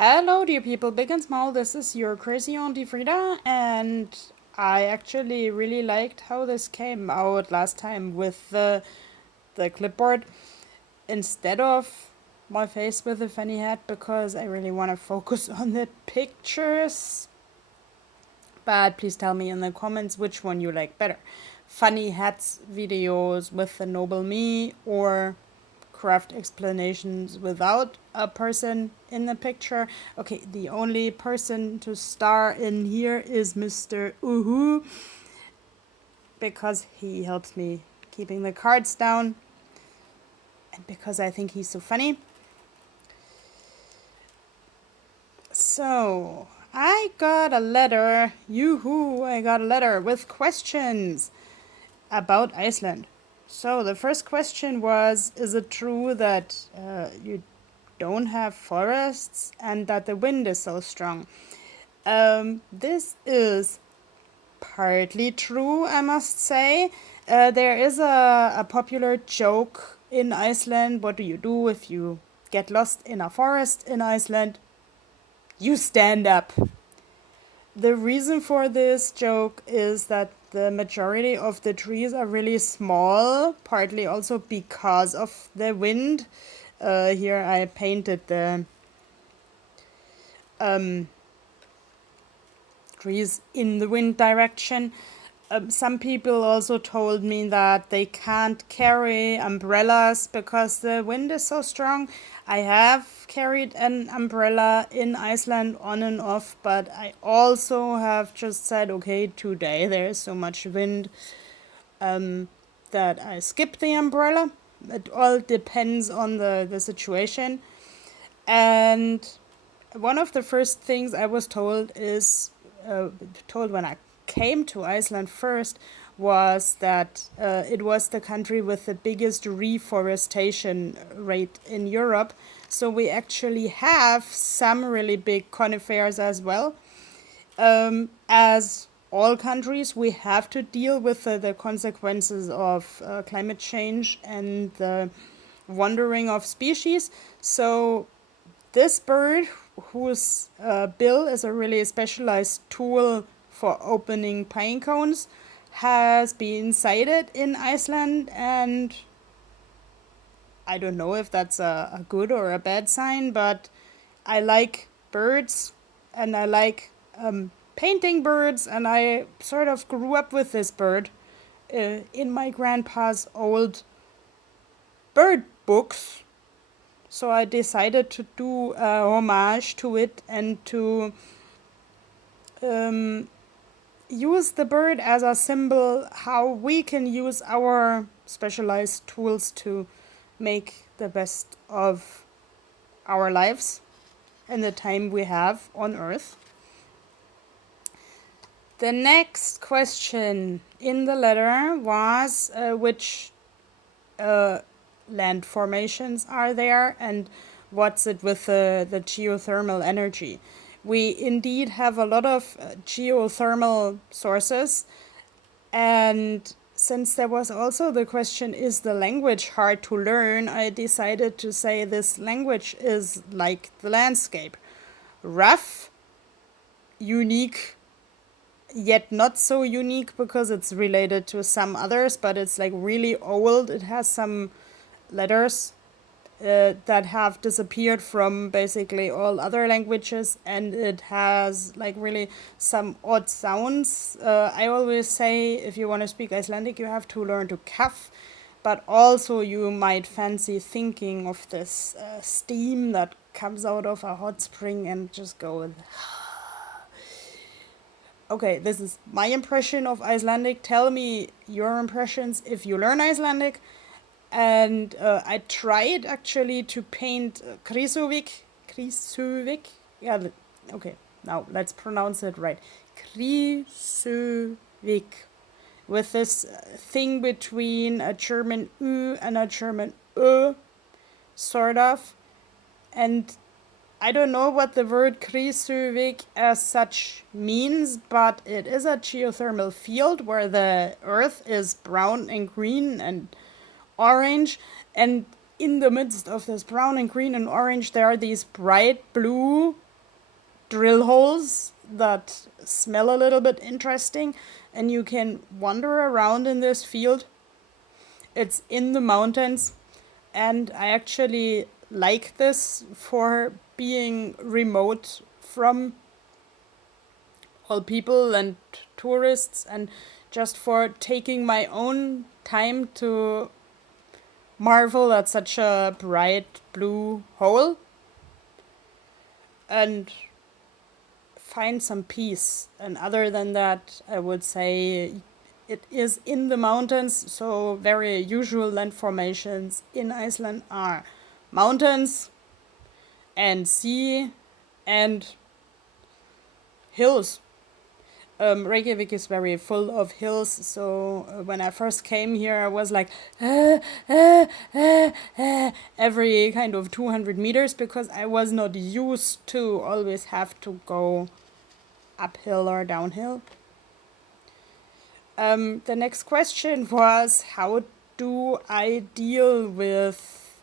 Hello, dear people, big and small. This is your crazy Auntie Frida, and I actually really liked how this came out last time with the clipboard instead of my face with a funny hat because I really want to focus on the pictures. But please tell me in the comments which one you like better: funny hats videos with the noble me, or craft explanations without a person in the picture. Okay, the only person to star in here is Mr. Uhu because he helps me keeping the cards down and because I think he's so funny. So, I got a letter. Yoo-hoo, I got a letter with questions about Iceland. So the first question was, is it true that you don't have forests and that the wind is so strong? This is partly true, I must say. There is a popular joke in Iceland. What do you do if you get lost in a forest in Iceland? You stand up. The reason for this joke is that the majority of the trees are really small, partly also because of the wind. Here I painted the trees in the wind direction. Some people also told me that they can't carry umbrellas because the wind is so strong. I have carried an umbrella in Iceland on and off, but I also have just said, okay, today there is so much wind that I skip the umbrella. It all depends on the situation. And one of the first things I was told when I came to Iceland first was that it was the country with the biggest reforestation rate in Europe. So we actually have some really big conifers as well. As all countries, we have to deal with the consequences of climate change and the wandering of species. So this bird, whose bill is a really specialized tool for opening pine cones, has been sighted in Iceland, and I don't know if that's a good or a bad sign, but I like birds and I like painting birds, and I sort of grew up with this bird in my grandpa's old bird books. So I decided to do a homage to it and to use the bird as a symbol how we can use our specialized tools to make the best of our lives and the time we have on Earth. The next question in the letter was which land formations are there and what's it with the geothermal energy. We indeed have a lot of geothermal sources, and since there was also the question, is the language hard to learn, I decided to say this language is like the landscape. Rough, unique, yet not so unique because it's related to some others, but it's like really old. It has some letters that have disappeared from basically all other languages, and it has like really some odd sounds. I always say if you want to speak Icelandic, you have to learn to kaff, but also you might fancy thinking of this steam that comes out of a hot spring and just go with. Okay, this is my impression of Icelandic. Tell me your impressions if you learn Icelandic. And I tried actually to paint Krýsuvík. Yeah, okay, now let's pronounce it right. Krýsuvík. With this thing between a German U and a German Ö, sort of. And I don't know what the word Krýsuvík as such means, but it is a geothermal field where the earth is brown and green and orange, and in the midst of this brown and green and orange there are these bright blue drill holes that smell a little bit interesting, and you can wander around in this field. It's in the mountains, and I actually like this for being remote from all people and tourists, and just for taking my own time to marvel at such a bright blue hole and find some peace. And other than that, I would say it is in the mountains, so very usual land formations in Iceland are mountains and sea and hills. Reykjavik is very full of hills, so when I first came here, I was like, every kind of 200 meters, because I was not used to always have to go uphill or downhill. The next question was, how do I deal with,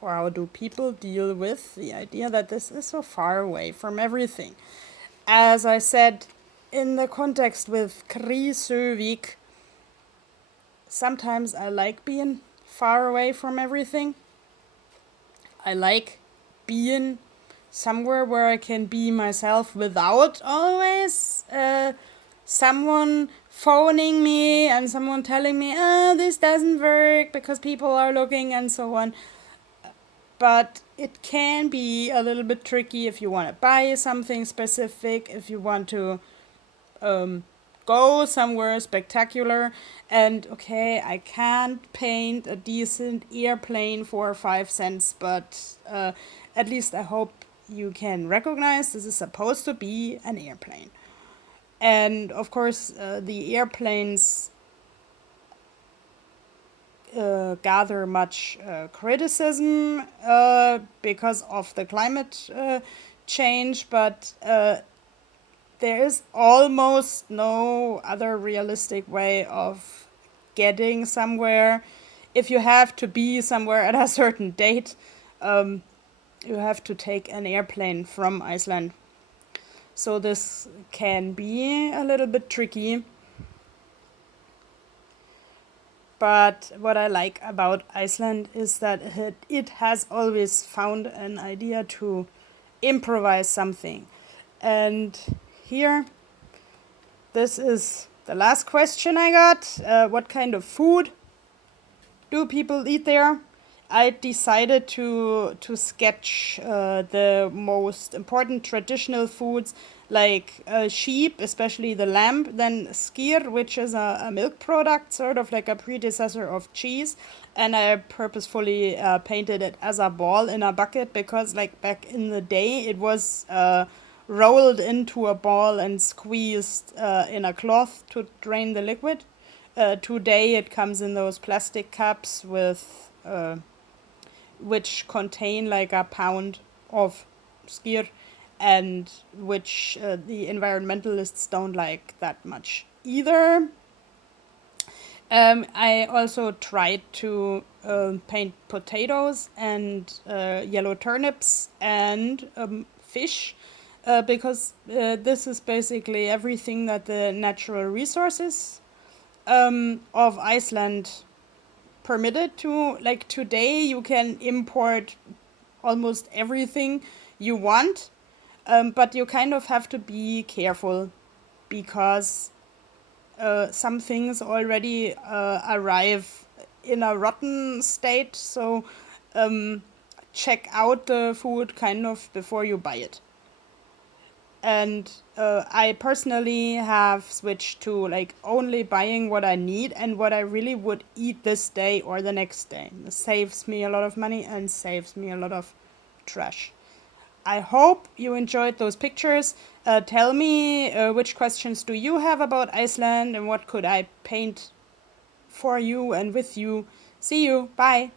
or how do people deal with the idea that this is so far away from everything? As I said, in the context with Krýsuvík, sometimes I like being far away from everything. I like being somewhere where I can be myself without always someone phoning me and someone telling me, oh, this doesn't work because people are looking and so on. But it can be a little bit tricky if you want to buy something specific, if you want to go somewhere spectacular. And okay, I can't paint a decent airplane for 5 cents, but at least I hope you can recognize this is supposed to be an airplane. And of course, the airplanes gather much criticism because of the climate change, but there is almost no other realistic way of getting somewhere. If you have to be somewhere at a certain date, you have to take an airplane from Iceland. So this can be a little bit tricky. But what I like about Iceland is that it has always found an idea to improvise something. And here, this is the last question I got. What kind of food do people eat there? I decided to sketch the most important traditional foods, like sheep, especially the lamb, then skyr, which is a milk product, sort of like a predecessor of cheese, and I purposefully painted it as a ball in a bucket because, like, back in the day, it was rolled into a ball and squeezed in a cloth to drain the liquid. Today it comes in those plastic cups with which contain like a pound of skyr, and which the environmentalists don't like that much either. I also tried to paint potatoes and yellow turnips and fish, because this is basically everything that the natural resources of Iceland permitted to. Like, today you can import almost everything you want, but you kind of have to be careful because some things already arrive in a rotten state, so check out the food kind of before you buy it. And I personally have switched to like only buying what I need and what I really would eat this day or the next day. This saves me a lot of money and saves me a lot of trash. I hope you enjoyed those pictures. Tell me which questions do you have about Iceland and what could I paint for you and with you. See you. Bye.